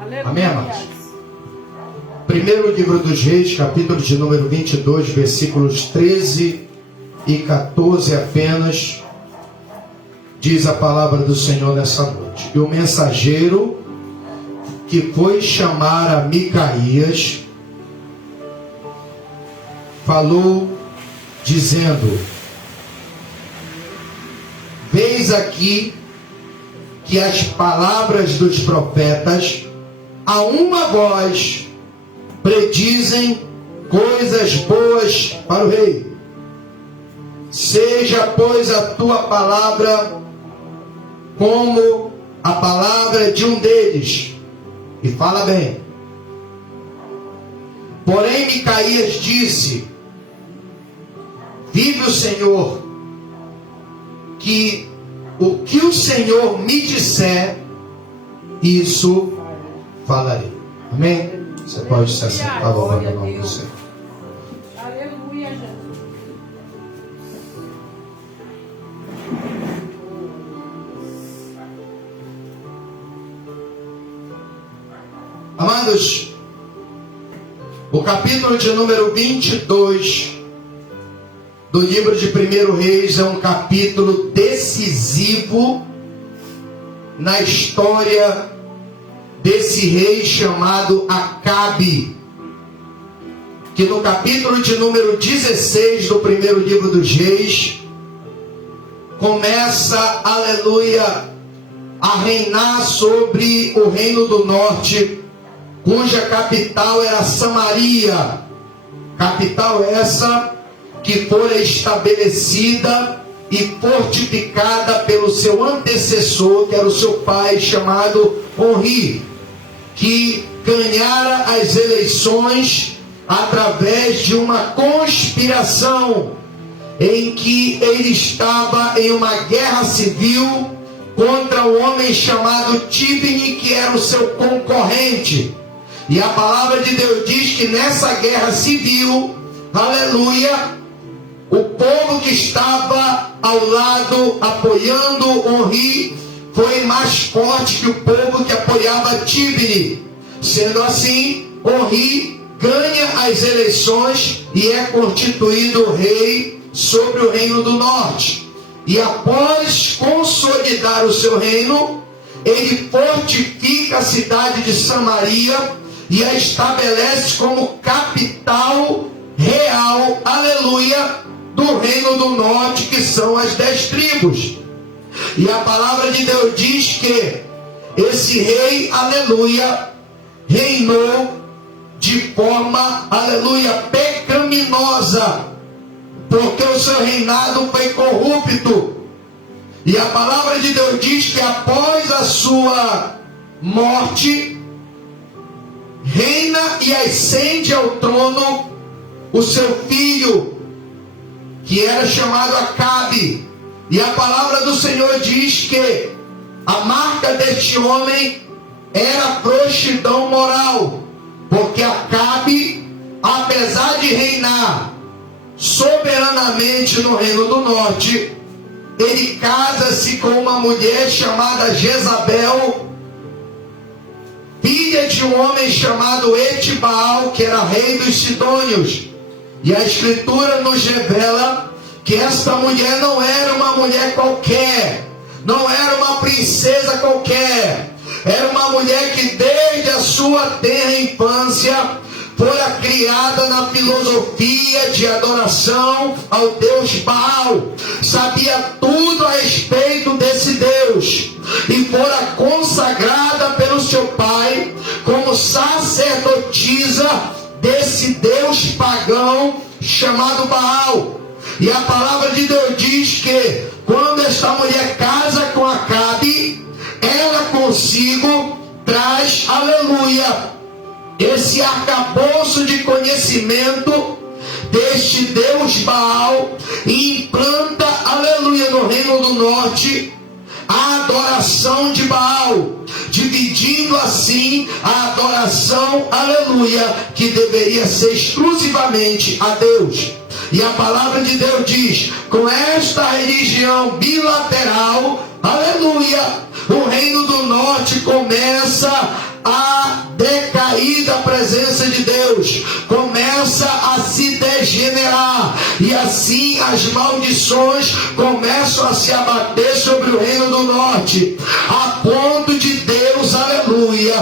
Aleluia. Amém, amados? Primeiro livro dos Reis, capítulo de número 22, versículos 13 e 14 apenas, diz a palavra do Senhor nessa noite. E o mensageiro que foi chamar a Micaías falou, dizendo: Vês aqui que as palavras dos profetas a uma voz predizem coisas boas para o rei. Seja, pois, a tua palavra como a palavra de um deles. E fala bem. Porém, Micaías disse: Vive o Senhor, que o que o Senhor me disser, isso falarei. Amém? Você pode se assentar, louvando o nome do Senhor. Aleluia, Jesus. Amados, o capítulo de número 22 do livro de 1 Reis é um capítulo decisivo na história desse rei chamado Acabe, que no capítulo de número 16 do primeiro livro dos Reis começa, aleluia, a reinar sobre o reino do norte, cuja capital era Samaria, capital essa que fora estabelecida e fortificada pelo seu antecessor, que era o seu pai, chamado Onri, que ganhara as eleições através de uma conspiração em que ele estava em uma guerra civil contra um homem chamado Tibni, que era o seu concorrente. E a palavra de Deus diz que nessa guerra civil, aleluia, o povo que estava ao lado apoiando Onri foi mais forte que o povo que apoiava Tibni. Sendo assim, Onri ganha as eleições e é constituído rei sobre o reino do norte. E após consolidar o seu reino, ele fortifica a cidade de Samaria e a estabelece como capital real, aleluia, do reino do norte, que são as 10 tribos. E a palavra de Deus diz que esse rei, aleluia, reinou de forma, aleluia, pecaminosa, porque o seu reinado foi corrupto. E a palavra de Deus diz que após a sua morte, reina e ascende ao trono o seu filho, que era chamado Acabe. E a palavra do Senhor diz que a marca deste homem era prostituição moral, porque Acabe, apesar de reinar soberanamente no reino do norte, ele casa-se com uma mulher chamada Jezabel, filha de um homem chamado Etibaal, que era rei dos Sidônios. E a Escritura nos revela que esta mulher não era uma mulher qualquer, não era uma princesa qualquer, era uma mulher que desde a sua tenra infância fora criada na filosofia de adoração ao Deus Baal, sabia tudo a respeito desse Deus, e fora consagrada pelo seu pai como sacerdotisa desse Deus pagão chamado Baal. E a palavra de Deus diz que quando esta mulher casa com Acabe, ela consigo traz, aleluia, esse arcabouço de conhecimento deste Deus Baal e implanta, aleluia, no reino do norte a adoração de Baal, dividindo assim a adoração, aleluia, que deveria ser exclusivamente a Deus. E a palavra de Deus diz: com esta religião bilateral, aleluia, o reino do norte começa a decair da presença de Deus, começa a se degenerar, e assim as maldições começam a se abater sobre o reino do norte, a ponto de Deus, aleluia,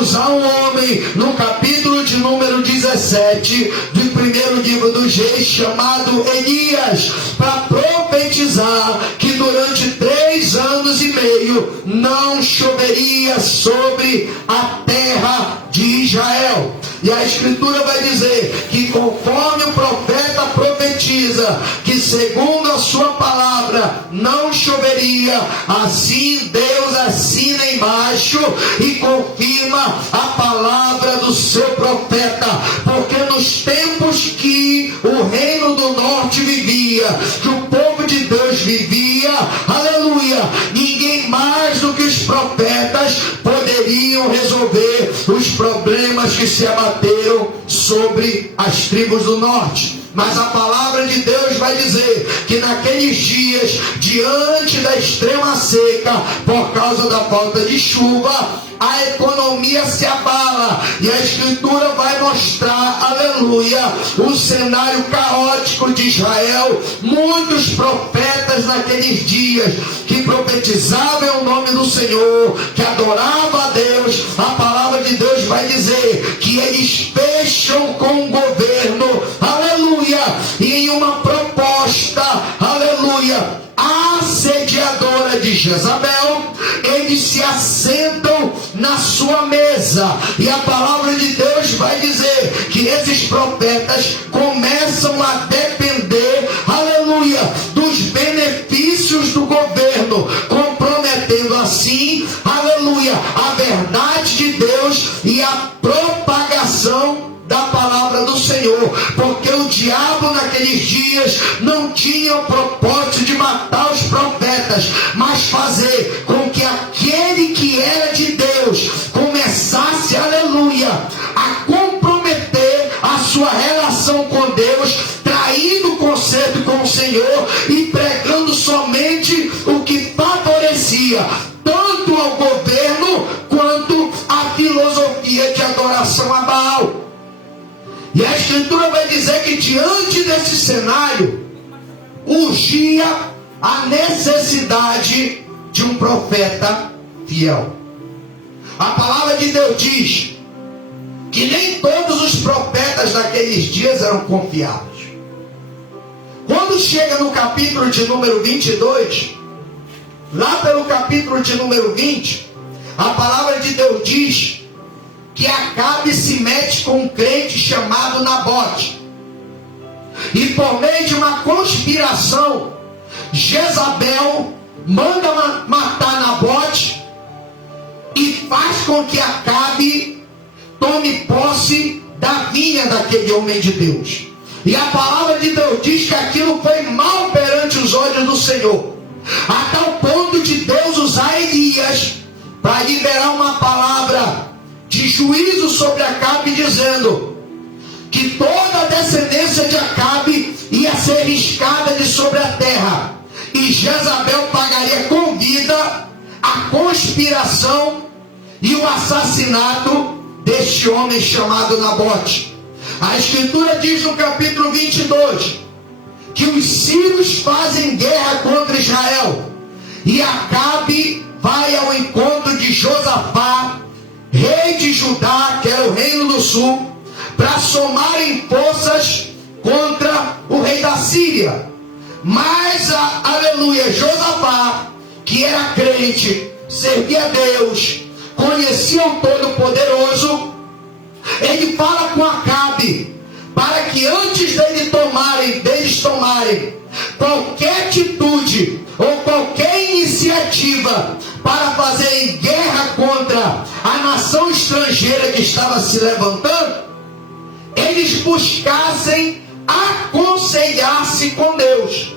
usar um homem no capítulo de número 17 do primeiro livro dos Reis, chamado Elias, para profetizar que durante 3 anos e meio não choveria sobre a terra de Israel. E a Escritura vai dizer que conforme o profeta profetiza que segundo a sua palavra não choveria, assim Deus assina embaixo e confirma a palavra do seu profeta, porque nos tempos que o reino do norte vivia, que o povo de Deus vivia, aleluia, ninguém mais do que os profetas poderiam resolver os problemas que se abateram sobre as tribos do norte. Mas a palavra de Deus vai dizer que naqueles dias, diante da extrema seca, por causa da falta de chuva, a economia se abala, e a Escritura vai mostrar, aleluia, o cenário caótico de Israel. Muitos profetas naqueles dias que profetizavam em nome do Senhor, que adoravam a Deus, a palavra de Deus vai dizer que eles fecham com o governo, aleluia, e em uma proposta, aleluia, assediadora de Jezabel, eles se assentam na sua mesa, e a palavra de Deus vai dizer que esses profetas começam a depender, aleluia, dos benefícios do governo, comprometendo assim, aleluia, a verdade de Deus e a propagação da palavra do Senhor, porque o diabo naqueles dias não tinha o propósito de matar os profetas, mas fazer com que aquele que era de Deus começasse, aleluia, a comprometer a sua relação com Deus, traindo o concerto com o Senhor e pregando somente o que favorecia tanto ao governo quanto à filosofia de adoração a Baal. E a Escritura vai dizer que diante desse cenário urgia a necessidade de um profeta fiel. A palavra de Deus diz que nem todos os profetas daqueles dias eram confiáveis. Quando chega no capítulo de número 22, lá pelo capítulo de número 20, a palavra de Deus diz que Acabe se mete com um crente chamado Nabote, e por meio de uma conspiração, Jezabel manda matar Nabote e faz com que Acabe tome posse da vinha daquele homem de Deus. E a palavra de Deus diz que aquilo foi mal perante os olhos do Senhor, a tal ponto de Deus usar Elias para liberar uma palavra de juízo sobre Acabe, dizendo que toda a descendência de Acabe ia ser riscada de sobre a terra, e Jezabel pagaria com vida a conspiração e o assassinato deste homem chamado Nabote. A Escritura diz no capítulo 22 que os sírios fazem guerra contra Israel, e Acabe vai ao encontro de Josafá, rei de Judá, que era o reino do sul, para somarem forças contra o rei da Síria. Mas, aleluia, Josafá, que era crente, servia a Deus, conhecia o Todo-Poderoso, ele fala com Acabe para que antes deles tomarem qualquer atitude ou qualquer iniciativa para fazerem guerra contra a nação estrangeira que estava se levantando, eles buscassem aconselhar-se com Deus.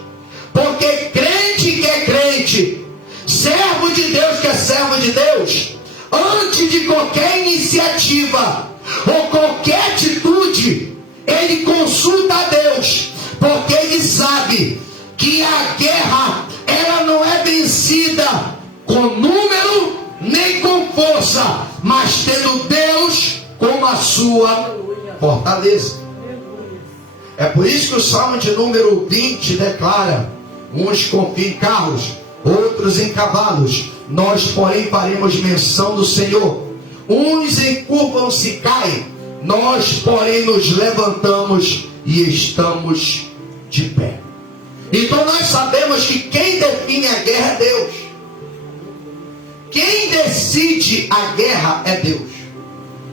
Porque crente que é crente, servo de Deus que é servo de Deus, antes de qualquer iniciativa ou qualquer atitude, ele consulta a Deus, porque ele sabe que a guerra, ela não é vencida com número nem com força, força, mas tendo Deus como a sua fortaleza. É por isso que o Salmo de número 20 declara: uns confiam em carros, outros em cavalos, nós porém faremos menção do Senhor. Uns encurvam-se e caem, nós porém nos levantamos e estamos de pé. Então nós sabemos que quem define a guerra é Deus. Quem decide a guerra é Deus.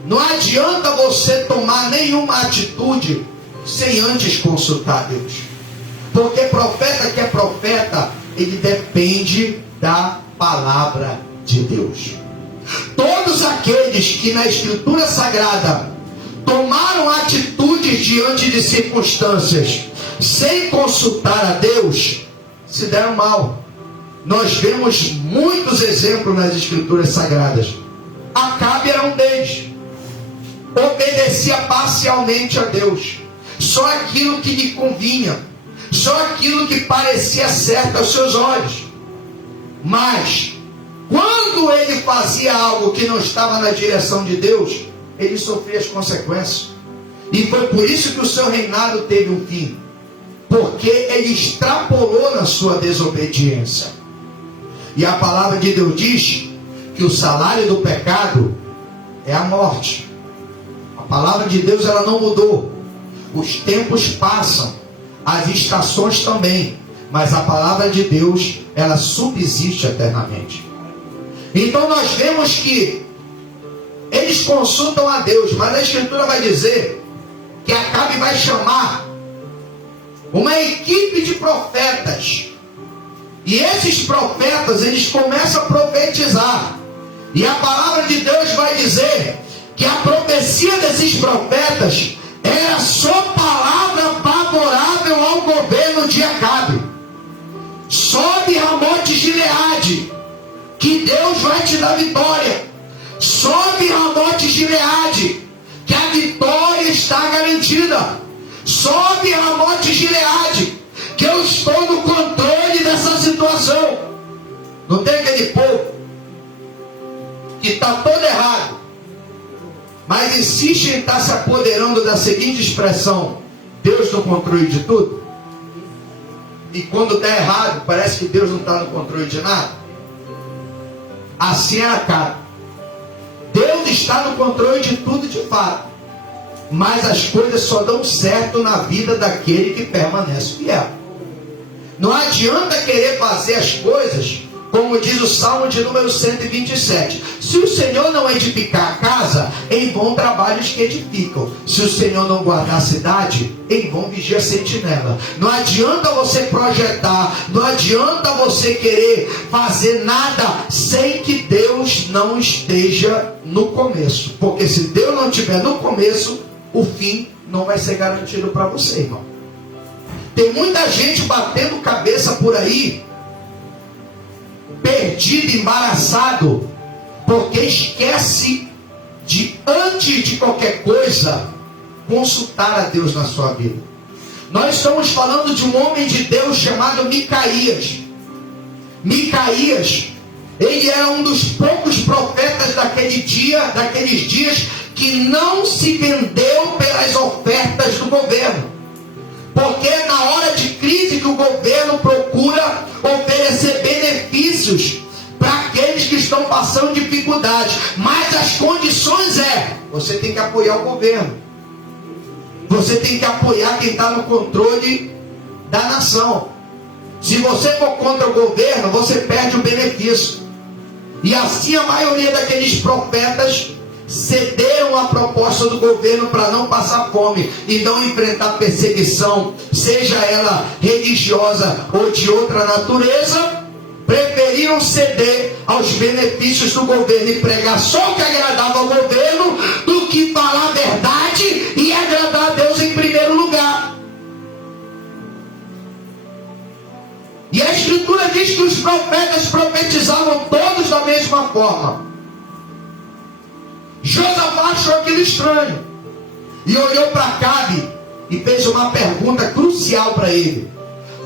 Não adianta você tomar nenhuma atitude sem antes consultar Deus. Porque profeta que é profeta, ele depende da palavra de Deus. Todos aqueles que na Escritura Sagrada tomaram atitudes diante de circunstâncias sem consultar a Deus, se deram mal. Nós vemos muitos exemplos nas Escrituras Sagradas. Acabe era um deles. Obedecia parcialmente a Deus, só aquilo que lhe convinha, só aquilo que parecia certo aos seus olhos. Mas quando ele fazia algo que não estava na direção de Deus, ele sofria as consequências. E foi por isso que o seu reinado teve um fim, porque ele extrapolou na sua desobediência. E a palavra de Deus diz que o salário do pecado é a morte. A palavra de Deus, ela não mudou. Os tempos passam, as estações também, mas a palavra de Deus, ela subsiste eternamente. Então nós vemos que eles consultam a Deus, mas a Escritura vai dizer que Acabe vai chamar uma equipe de profetas. E esses profetas, eles começam a profetizar. E a palavra de Deus vai dizer que a profecia desses profetas era só palavra favorável ao governo de Acabe. Sobe Ramote Gileade, que Deus vai te dar vitória. Sobe Ramote Gileade, que a vitória está garantida. Sobe Ramote Gileade, que eu estou no controle dessa situação. Não tem aquele povo que está todo errado, mas insiste em estar se apoderando da seguinte expressão: Deus no controle de tudo. E quando está errado, parece que Deus não está no controle de nada. Assim era Acabe. Deus está no controle de tudo de fato, mas as coisas só dão certo na vida daquele que permanece fiel. Não adianta querer fazer as coisas como diz o Salmo de número 127. Se o Senhor não edificar a casa, em vão trabalhos que edificam. Se o Senhor não guardar a cidade, em vão vigia a sentinela. Não adianta você projetar, não adianta você querer fazer nada sem que Deus não esteja no começo. Porque se Deus não estiver no começo, o fim não vai ser garantido para você, irmão. Tem muita gente batendo cabeça por aí, perdido, embaraçado, porque esquece de, antes de qualquer coisa, consultar a Deus na sua vida. Nós estamos falando de um homem de Deus chamado Micaías. Micaías, ele era um dos poucos profetas daqueles dias que não se vendeu pelas ofertas do governo. Porque é na hora de crise que o governo procura oferecer benefícios para aqueles que estão passando dificuldade. Mas as condições você tem que apoiar o governo. Você tem que apoiar quem está no controle da nação. Se você for contra o governo, você perde o benefício. E assim a maioria daqueles profetas cederam a proposta do governo para não passar fome e não enfrentar perseguição, seja ela religiosa ou de outra natureza. Preferiram ceder aos benefícios do governo e pregar só o que agradava ao governo, do que falar a verdade e agradar a Deus em primeiro lugar. E a Escritura diz que os profetas profetizavam todos da mesma forma. Josafá achou aquilo estranho e olhou para Acabe e fez uma pergunta crucial para ele: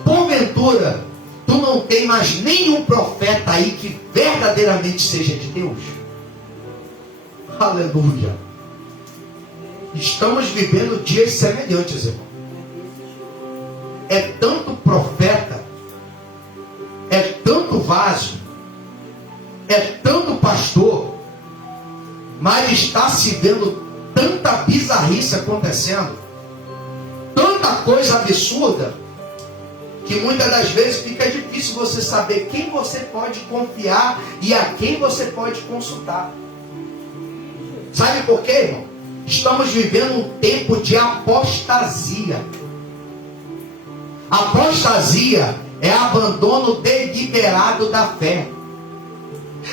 porventura, tu não tem mais nenhum profeta aí que verdadeiramente seja de Deus? Aleluia. Estamos vivendo dias semelhantes, irmão. É tanto profeta, é tanto vaso, é tanto pastor, mas está se vendo tanta bizarrice acontecendo, tanta coisa absurda, que muitas das vezes fica difícil você saber quem você pode confiar e a quem você pode consultar. Sabe por quê, irmão? Estamos vivendo um tempo de apostasia. Apostasia é abandono deliberado da fé.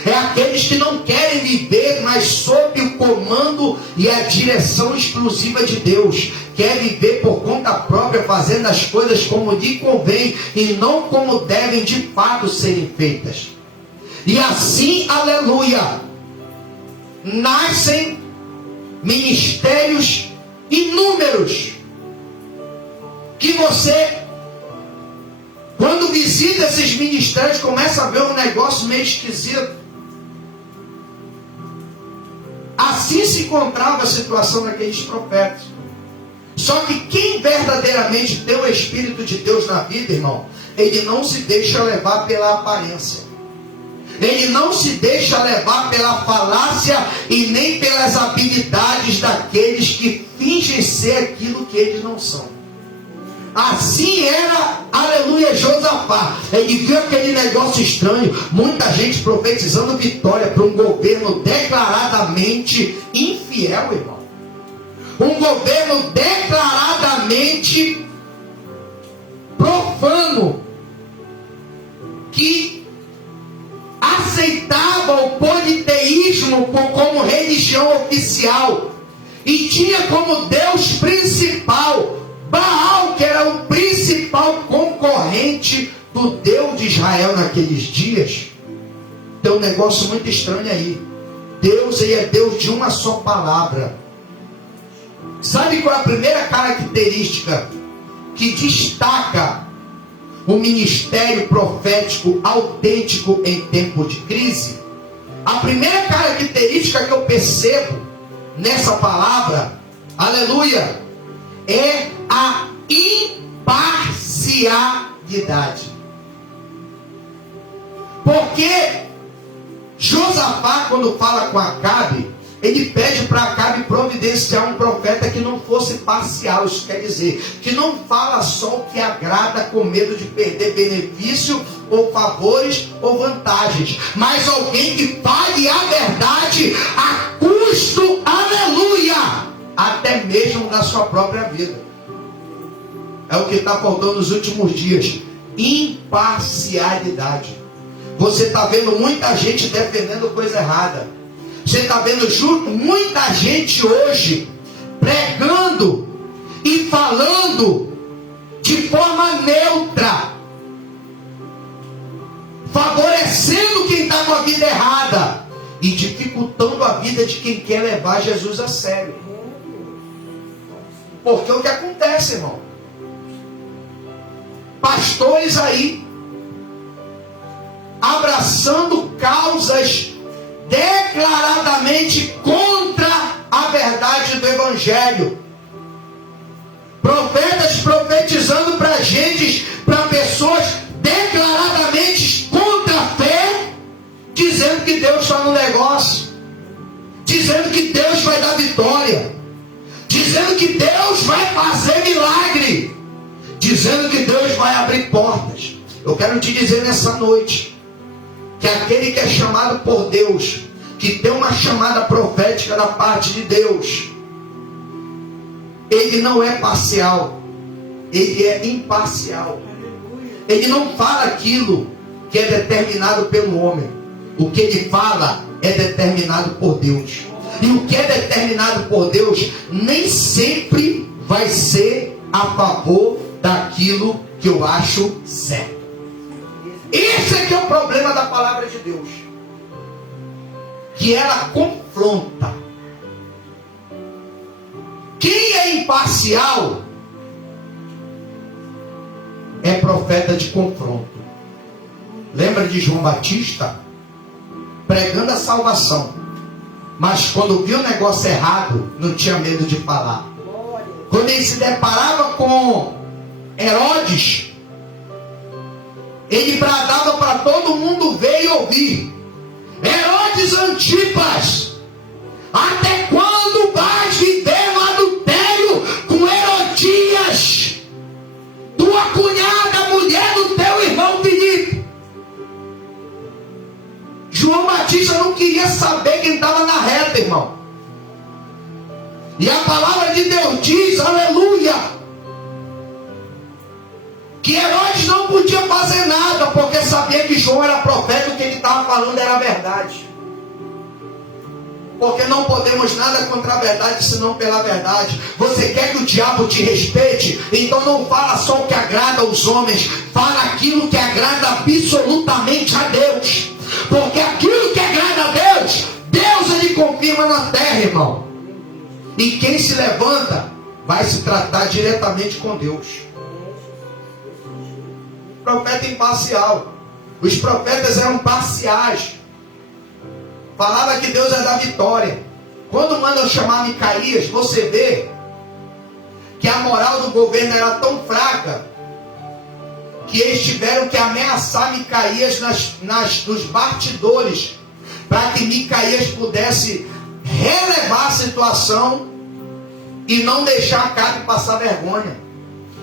É aqueles que não querem viver mais sob o comando e a direção exclusiva de Deus. Quer viver por conta própria, fazendo as coisas como lhe convém e não como devem de fato serem feitas. E assim, aleluia, nascem ministérios inúmeros que você, quando visita esses ministérios, começa a ver um negócio meio esquisito. Assim se encontrava a situação daqueles profetas. Só que quem verdadeiramente tem o Espírito de Deus na vida, irmão, ele não se deixa levar pela aparência. Ele não se deixa levar pela falácia e nem pelas habilidades daqueles que fingem ser aquilo que eles não são. Assim era, aleluia, Josafá. Ele viu aquele negócio estranho, muita gente profetizando vitória para um governo declaradamente infiel, irmão. Um governo declaradamente profano, que aceitava o politeísmo como religião oficial e tinha como Deus principal Baal, que era o principal concorrente do Deus de Israel naqueles dias. Tem um negócio muito estranho aí. Deus, ele é Deus de uma só palavra. Sabe qual é a primeira característica que destaca o ministério profético autêntico em tempo de crise? A primeira característica que eu percebo nessa palavra, aleluia, é a imparcialidade. Porque Josafá, quando fala com Acabe, ele pede para Acabe providenciar um profeta que não fosse parcial. Isso quer dizer que não fala só o que agrada com medo de perder benefício ou favores ou vantagens, mas alguém que fale a verdade a custo, aleluia, até mesmo da sua própria vida. É o que está faltando nos últimos dias. Imparcialidade. Você está vendo muita gente defendendo coisa errada. Você está vendo muita gente hoje pregando e falando de forma neutra, favorecendo quem está com a vida errada e dificultando a vida de quem quer levar Jesus a sério. Porque o que acontece, irmão? Pastores aí abraçando causas declaradamente contra a verdade do Evangelho. Profetas profetizando para gente, para pessoas declaradamente contra a fé, dizendo que Deus está no negócio, dizendo que Deus vai dar vitória, dizendo que Deus vai fazer milagre, dizendo que Deus vai abrir portas. Eu quero te dizer nessa noite que aquele que é chamado por Deus, que tem uma chamada profética da parte de Deus, ele não é parcial, ele é imparcial. Ele não fala aquilo que é determinado pelo homem. O que ele fala é determinado por Deus. E o que é determinado por Deus nem sempre vai ser a favor daquilo que eu acho certo. Esse é que é o problema da palavra de Deus, que ela confronta. Quem é imparcial é profeta de confronto. Lembra de João Batista pregando a salvação, Mas quando viu o negócio errado, não tinha medo de falar. Quando ele se deparava com Herodes, ele bradava para todo mundo ver e ouvir: Herodes Antipas, até quando vais viver no adultério com Herodias, tua cunhada, mulher do teu irmão Filipe? João Batista não queria saber quem estava na reta, irmão. E a palavra de Deus diz, aleluia, que Herodes não podia fazer nada, porque sabia que João era profeta, o que ele estava falando era verdade. Porque não podemos nada contra a verdade, senão pela verdade. Você quer que o diabo te respeite? Então não fala só o que agrada aos homens, fala aquilo que agrada absolutamente a Deus. Porque aquilo que agrada a Deus, Deus ele confirma na terra, irmão. E quem se levanta vai se tratar diretamente com Deus. Profeta imparcial. Os profetas eram parciais. Falava que Deus é da vitória. Quando mandam chamar Micaías, você vê que a moral do governo era tão fraca que eles tiveram que ameaçar Micaías nos bastidores, para que Micaías pudesse relevar a situação e não deixar Acabe passar vergonha.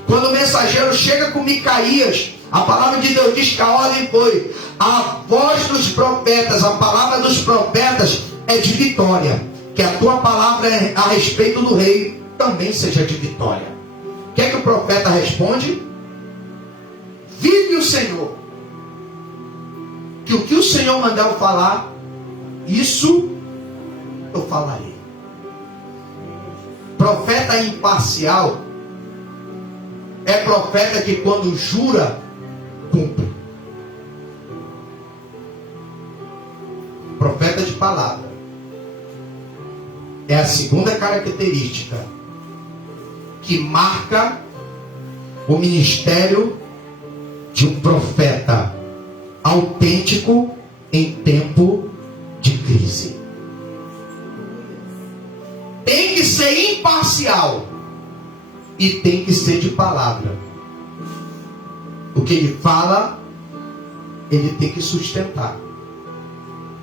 Quando o mensageiro chega com Micaías, a palavra de Deus diz que a ordem foi: a voz dos profetas, a palavra dos profetas é de vitória. Que a tua palavra a respeito do rei também seja de vitória. O que é que o profeta responde? Vive o Senhor, que o o Senhor mandar eu falar, isso eu falarei. Profeta imparcial é profeta que quando jura, cumpre. Profeta de palavra é a segunda característica que marca o ministério de um profeta autêntico em tempo de crise. Tem que ser imparcial e tem que ser de palavra. O que ele fala, ele tem que sustentar.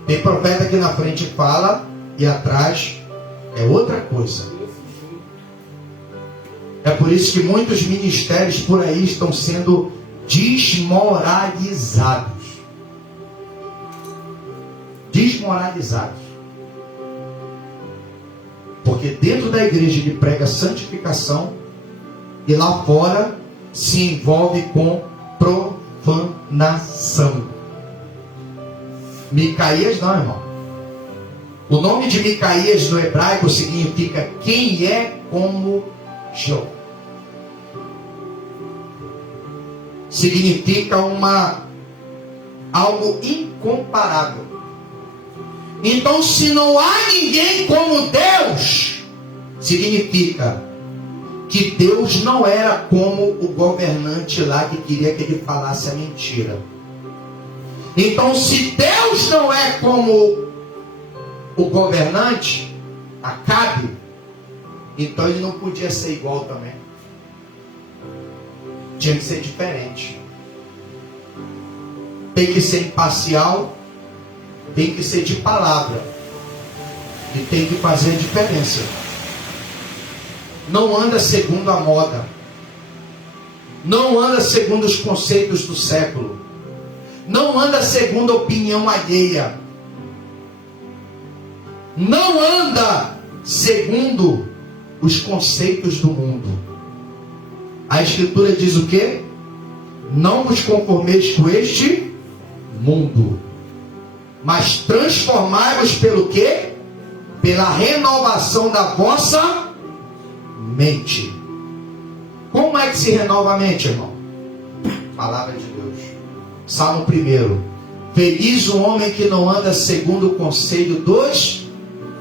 Tem profeta que na frente fala e atrás é outra coisa. É por isso que muitos ministérios por aí estão sendo desmoralizados. Desmoralizados. Porque dentro da igreja ele prega santificação e lá fora se envolve com profanação. Micaías não, irmão. O nome de Micaías no hebraico significa quem é como Jó. Significa algo incomparável. Então, se não há ninguém como Deus, significa que Deus não era como o governante lá que queria que ele falasse a mentira. Então, se Deus não é como o governante, Acabe, então ele não podia ser igual também. Tinha que ser diferente. Tem que ser imparcial, tem que ser de palavra e tem que fazer a diferença. Não anda segundo a moda, não anda segundo os conceitos do século, não anda segundo a opinião alheia, não anda segundo os conceitos do mundo. A Escritura diz o quê? Não vos conformeis com este mundo, mas transformai-vos pelo quê? Pela renovação da vossa mente. Como é que se renova a mente, irmão? Palavra de Deus. Salmo 1. Feliz o homem que não anda segundo o conselho dos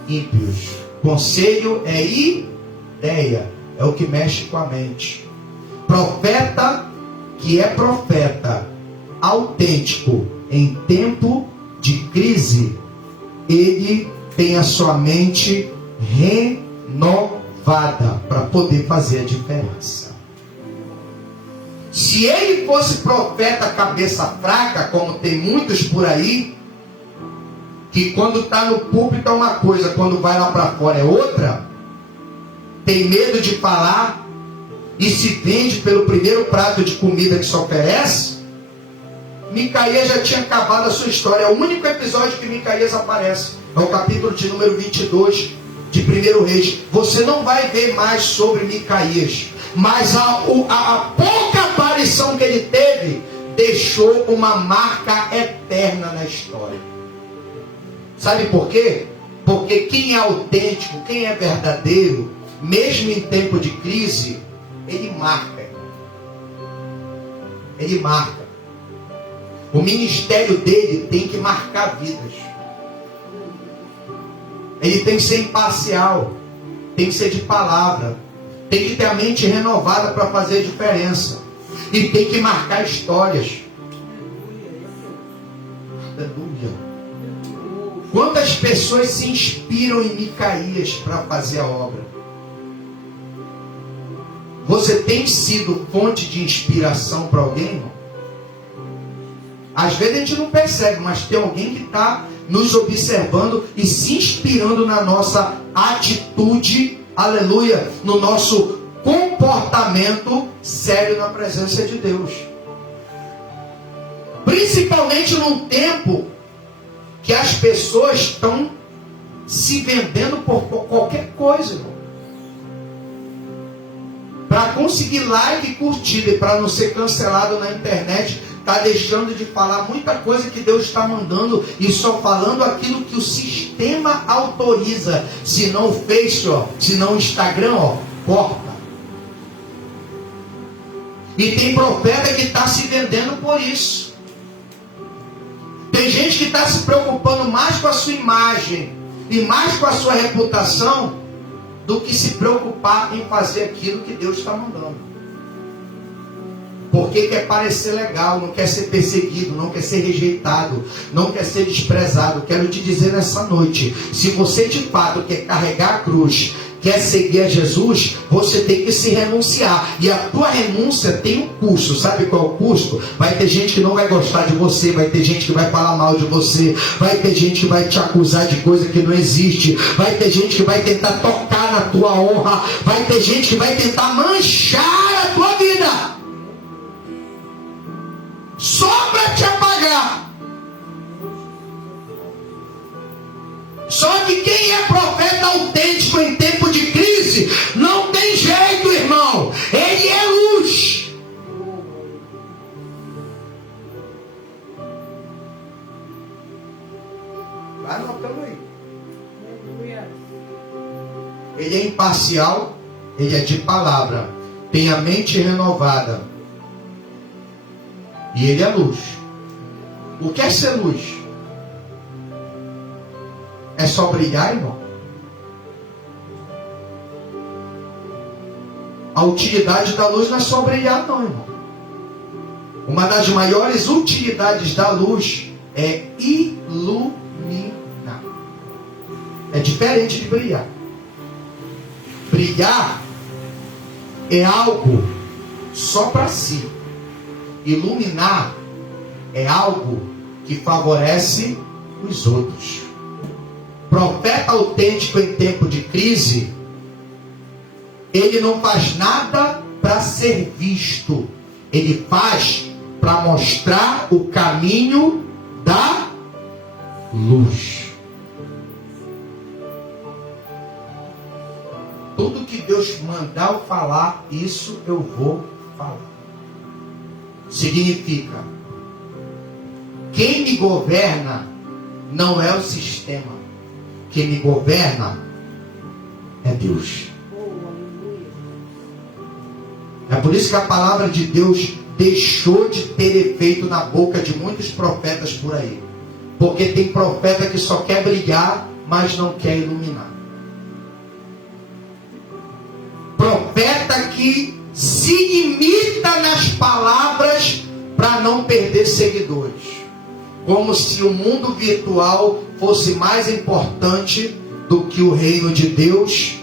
ímpios. Conselho é ideia, é o que mexe com a mente. Profeta que é profeta autêntico em tempo de crise, ele tenha sua mente renovada para poder fazer a diferença. Se ele fosse profeta cabeça fraca, como tem muitos por aí, que quando está no púlpito é uma coisa, quando vai lá para fora é outra, tem medo de falar e se vende pelo primeiro prato de comida que se oferece, Micaías já tinha acabado a sua história. É o único episódio que Micaías aparece. É o capítulo de número 22 de 1 Reis. Você não vai ver mais sobre Micaías, mas a pouca aparição que ele teve deixou uma marca eterna na história. Sabe por quê? Porque quem é autêntico, quem é verdadeiro, mesmo em tempo de crise, ele marca. Ele marca. O ministério dele tem que marcar vidas. Ele tem que ser imparcial, tem que ser de palavra, tem que ter a mente renovada para fazer a diferença, e tem que marcar histórias. Aleluia. Quantas pessoas se inspiram em Micaías para fazer a obra? Você tem sido fonte de inspiração para alguém, irmão? Às vezes a gente não percebe, mas tem alguém que está nos observando e se inspirando na nossa atitude, aleluia, no nosso comportamento sério na presença de Deus. Principalmente num tempo que as pessoas estão se vendendo por qualquer coisa, irmão. Para conseguir like e curtida e para não ser cancelado na internet, está deixando de falar muita coisa que Deus está mandando e só falando aquilo que o sistema autoriza. Se não o Face, se não o Instagram, corta. E tem profeta que está se vendendo por isso. Tem gente que está se preocupando mais com a sua imagem e mais com a sua reputação do que se preocupar em fazer aquilo que Deus está mandando. Porque quer parecer legal, não quer ser perseguido, não quer ser rejeitado, não quer ser desprezado. Quero te dizer nessa noite, se você de fato quer carregar a cruz, quer seguir a Jesus, você tem que se renunciar. E a tua renúncia tem um custo. Sabe qual é o custo? Vai ter gente que não vai gostar de você, vai ter gente que vai falar mal de você, vai ter gente que vai te acusar de coisa que não existe, vai ter gente que vai tentar tocar na tua honra, vai ter gente que vai tentar manchar a tua vida, só para te apagar. Só que quem é profeta autêntico em tempo de crise, não tem jeito, irmão. Ele é luz. Vai anotando aí. Ele é imparcial, ele é de palavra, tem a mente renovada. E ele é luz. O que é ser luz? É só brilhar, irmão? A utilidade da luz não é só brilhar, não, irmão. Uma das maiores utilidades da luz é iluminar. É diferente de brilhar. Brilhar é algo só para si. Iluminar é algo que favorece os outros. Profeta autêntico em tempo de crise, ele não faz nada para ser visto. Ele faz para mostrar o caminho da luz. Tudo que Deus mandar eu falar, isso eu vou falar. Significa, quem me governa não é o sistema. Quem me governa é Deus. É por isso que a palavra de Deus deixou de ter efeito na boca de muitos profetas por aí. Porque tem profeta que só quer brilhar, mas não quer iluminar. Profeta que se limita nas palavras para não perder seguidores. Como se o mundo virtual fosse mais importante do que o reino de Deus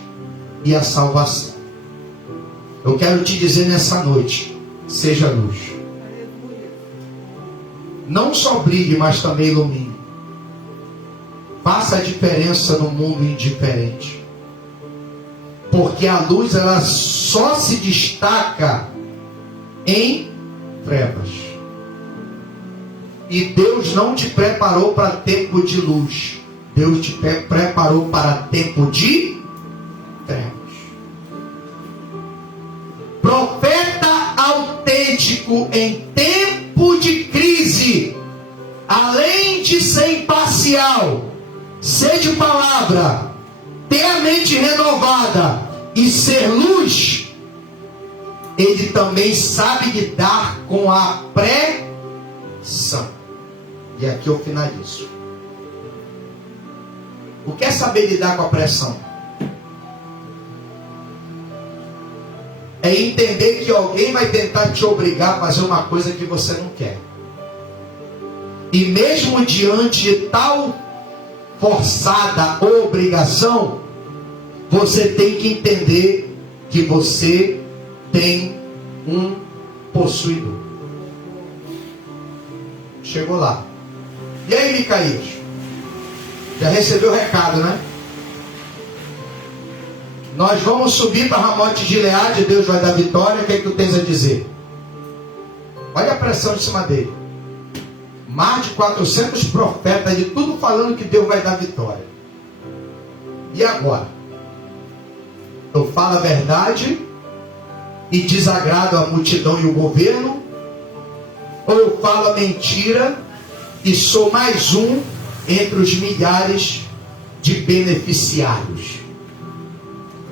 e a salvação. Eu quero te dizer nessa noite, seja luz. Não só brilhe, mas também ilumine. Faça a diferença no mundo indiferente. Porque a luz, ela só se destaca em trevas. E Deus não te preparou para tempo de luz. Deus te preparou para tempo de trevas. Profeta autêntico em tempo de crise, além de ser imparcial, ser de palavra, ter a mente renovada e ser luz, ele também sabe lidar com a pressão. E aqui eu finalizo. O que é saber lidar com a pressão? É entender que alguém vai tentar te obrigar a fazer uma coisa que você não quer. E mesmo diante de tal forçada obrigação, você tem que entender que você tem um possuidor. Chegou lá. E aí, Micaías? Já recebeu o recado, né? Nós vamos subir para Ramote de Gileade, Deus vai dar vitória. O que é que tu tens a dizer? Olha a pressão de cima dele. Mais de 400 profetas de tudo falando que Deus vai dar vitória. E agora? Eu falo a verdade e desagrado a multidão e o governo? Ou eu falo a mentira e sou mais um entre os milhares de beneficiários?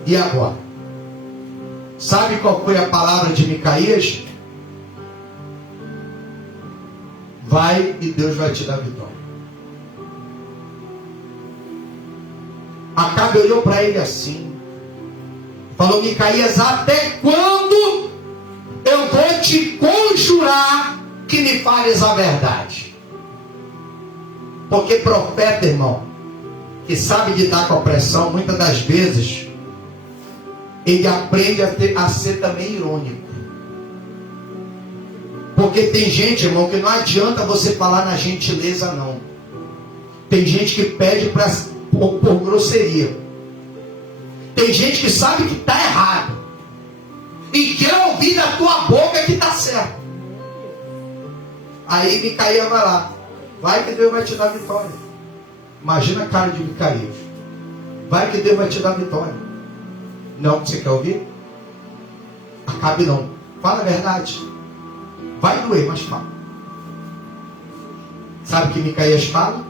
E agora? Sabe qual foi a palavra de Micaías? Vai e Deus vai te dar vitória. Acabe olhou para ele assim. Falou: Micaías, até quando eu vou te conjurar que me fales a verdade? Porque profeta, irmão, que sabe lidar com a pressão, muitas das vezes ele aprende a ser também irônico. Porque tem gente, irmão, que não adianta você falar na gentileza, não. Tem gente que pede por grosseria. Tem gente que sabe que está errado e quer ouvir da tua boca que está certo. Aí Micaías vai lá. Vai que Deus vai te dar vitória. Imagina a cara de Micaías. Vai que Deus vai te dar vitória. Não, você quer ouvir? Acabe não. Fala a verdade. Vai doer, mas fala. Sabe o que Micaías fala?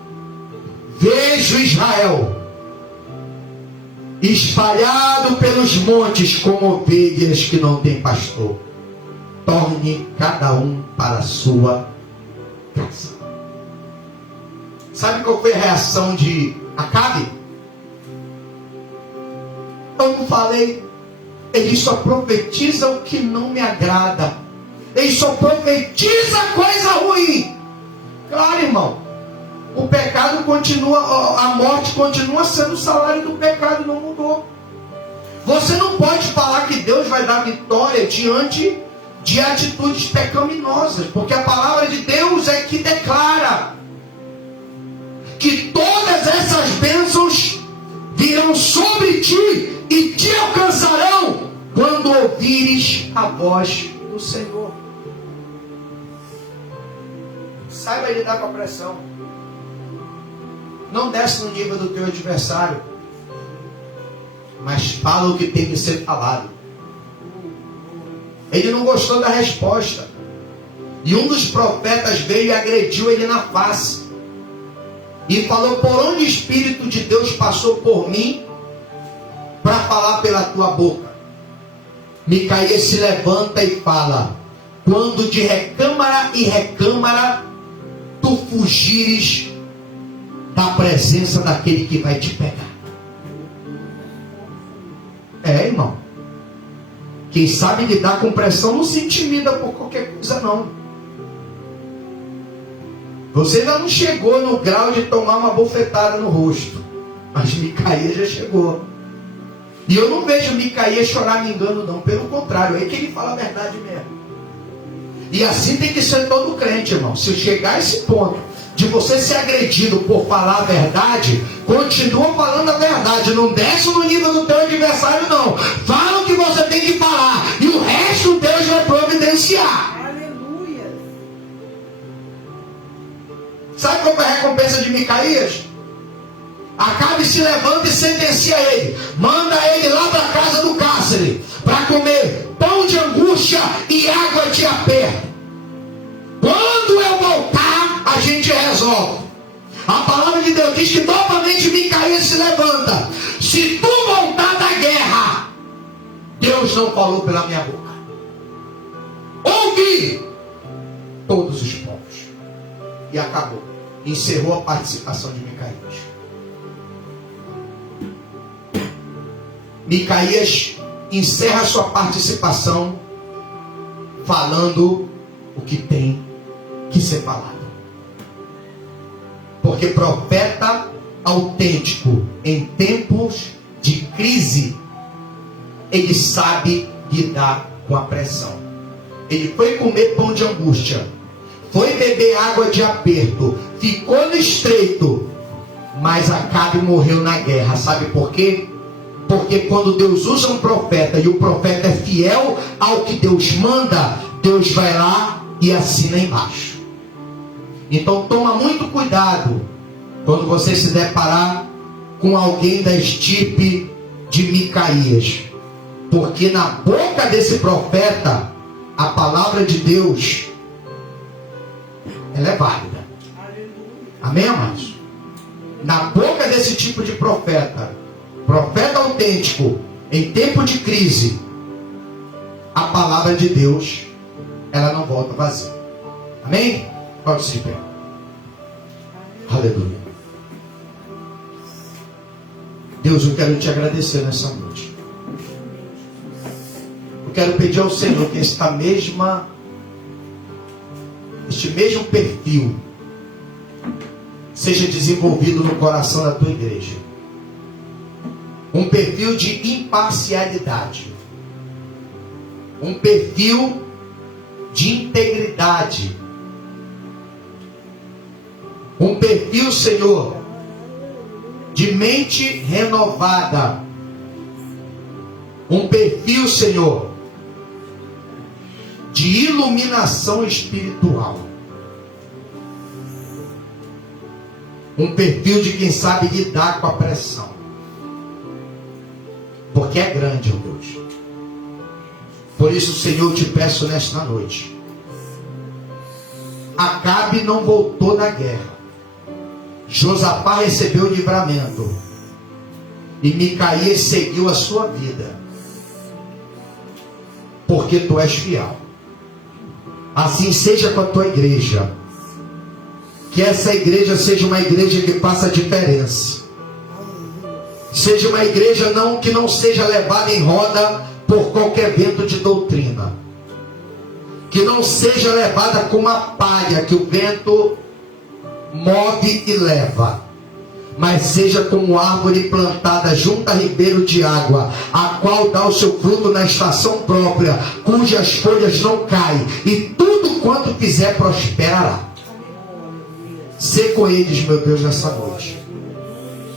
Vejo Israel espalhado pelos montes como ovelhas que não têm pastor. Torne cada um para a sua casa. Sabe qual foi a reação de Acabe? Eu não falei. Ele só profetiza o que não me agrada. Ele só profetiza coisa ruim. Claro, irmão. O pecado continua, a morte continua sendo o salário do pecado, não mudou. Você não pode falar que Deus vai dar vitória diante de atitudes pecaminosas, porque a palavra de Deus é que declara que todas essas bênçãos virão sobre ti e te alcançarão quando ouvires a voz do Senhor. Saiba lidar com a pressão. Não desce no nível do teu adversário, mas fala o que tem que ser falado. Ele não gostou da resposta, e um dos profetas veio e agrediu ele na face e falou: por onde o Espírito de Deus passou por mim para falar pela tua boca? Micaías se levanta e fala: quando de recâmara em recâmara tu fugires da presença daquele que vai te pegar. Irmão, quem sabe lidar com pressão não se intimida por qualquer coisa, não. Você ainda não chegou no grau de tomar uma bofetada no rosto, mas Micaías já chegou. E eu não vejo Micaías chorar me engano não, pelo contrário, é que ele fala a verdade mesmo. E assim tem que ser todo crente, irmão. Se chegar a esse ponto de você ser agredido por falar a verdade, continua falando a verdade. Não desce no nível do teu adversário, não. Fala o que você tem que falar. E o resto Deus vai providenciar. Aleluia. Sabe qual foi a recompensa de Micaías? Acabe se levanta e sentencia ele. Manda ele lá para a casa do cárcere para comer pão de angústia e água de aperto. Quando eu voltar, a gente resolve. A palavra de Deus diz que novamente Micaías se levanta. Se tu voltar da guerra, Deus não falou pela minha boca. Ouvi todos os povos. E acabou. Encerrou a participação de Micaías. Micaías encerra sua participação falando o que tem que ser falado. Porque profeta autêntico em tempos de crise, ele sabe lidar com a pressão. Ele foi comer pão de angústia, foi beber água de aperto, ficou no estreito, mas Acabe morreu na guerra. Sabe por quê? Porque quando Deus usa um profeta e o profeta é fiel ao que Deus manda, Deus vai lá e assina embaixo. Então toma muito cuidado quando você se deparar com alguém da estirpe de Micaías, porque na boca desse profeta a palavra de Deus ela é válida. Amém, amados? Na boca desse tipo de profeta autêntico, em tempo de crise, a palavra de Deus, ela não volta vazia. Amém? Pode se pé. Aleluia. Deus, eu quero te agradecer nessa noite. Eu quero pedir ao Senhor que este mesmo perfil seja desenvolvido no coração da tua igreja. Um perfil de imparcialidade. Um perfil de integridade. Um perfil, Senhor, de mente renovada. Um perfil, Senhor, de iluminação espiritual. Um perfil de quem sabe lidar com a pressão. Porque é grande, ó Deus. Por isso, Senhor, eu te peço nesta noite. Acabe não voltou da guerra. Josafá recebeu o livramento. E Micaías seguiu a sua vida. Porque tu és fiel. Assim seja com a tua igreja. Que essa igreja seja uma igreja que faça diferença. Seja uma igreja que não seja levada em roda por qualquer vento de doutrina. Que não seja levada como a palha que o vento move e leva. Mas seja como árvore plantada junto a ribeiro de água, a qual dá o seu fruto na estação própria, cujas folhas não caem, e tudo quanto fizer prosperará. Sê com eles, meu Deus, nessa noite.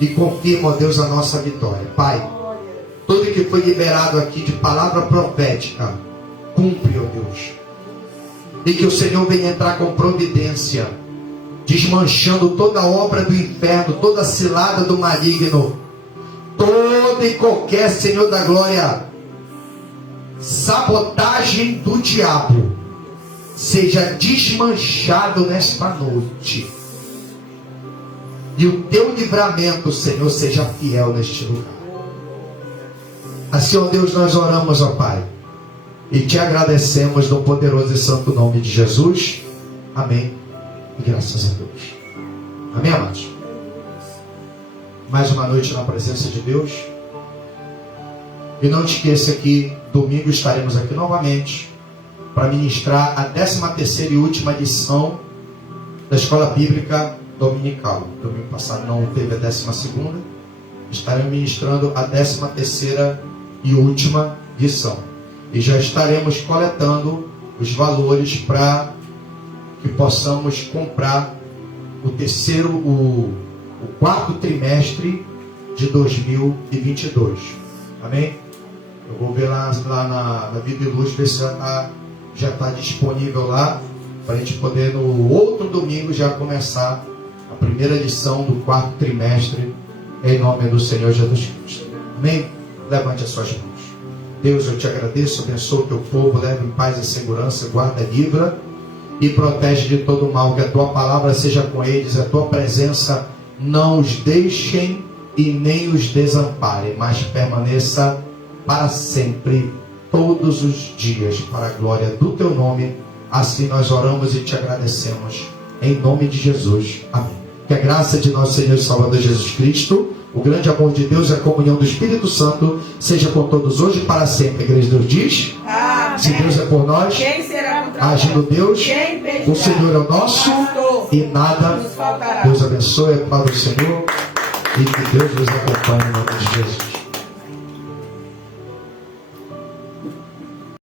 E confirma, ó Deus, a nossa vitória. Pai, tudo que foi liberado aqui de palavra profética, cumpre, ó Deus. E que o Senhor venha entrar com providência, desmanchando toda a obra do inferno, toda a cilada do maligno, toda e qualquer, Senhor da glória, sabotagem do diabo, seja desmanchado nesta noite. E o teu livramento, Senhor, seja fiel neste lugar. Assim, ó Deus, nós oramos, ó Pai, e te agradecemos no poderoso e santo nome de Jesus. Amém. E graças a Deus. Amém, amados? Mais uma noite na presença de Deus. E não te esqueça que domingo estaremos aqui novamente para ministrar a 13ª e última lição da Escola Bíblica Dominical. Domingo passado não teve a 12ª. Estaremos ministrando a 13ª e última lição. E já estaremos coletando os valores para que possamos comprar o quarto trimestre de 2022. Amém? Eu vou ver lá na Vida e Luz, ver se já está disponível lá, para a gente poder no outro domingo já começar a primeira lição do quarto trimestre, em nome do Senhor Jesus Cristo. Amém? Levante as suas mãos. Deus, eu te agradeço, abençoa o teu povo, leva em paz e segurança, guarda, livra e protege de todo mal, que a tua palavra seja com eles, a tua presença não os deixem e nem os desampare, mas permaneça para sempre, todos os dias, para a glória do teu nome. Assim nós oramos e te agradecemos, em nome de Jesus. Amém. Que a graça de nosso Senhor e Salvador Jesus Cristo, o grande amor de Deus e a comunhão do Espírito Santo seja com todos hoje e para sempre. A igreja de Deus diz: amém. Se Deus é por nós, quem será contra agindo nós? Deus, Quem impedirá? o Senhor é o nosso e nada nos faltará. Deus abençoe, a paz do Senhor, e que Deus nos acompanhe em nome de Jesus.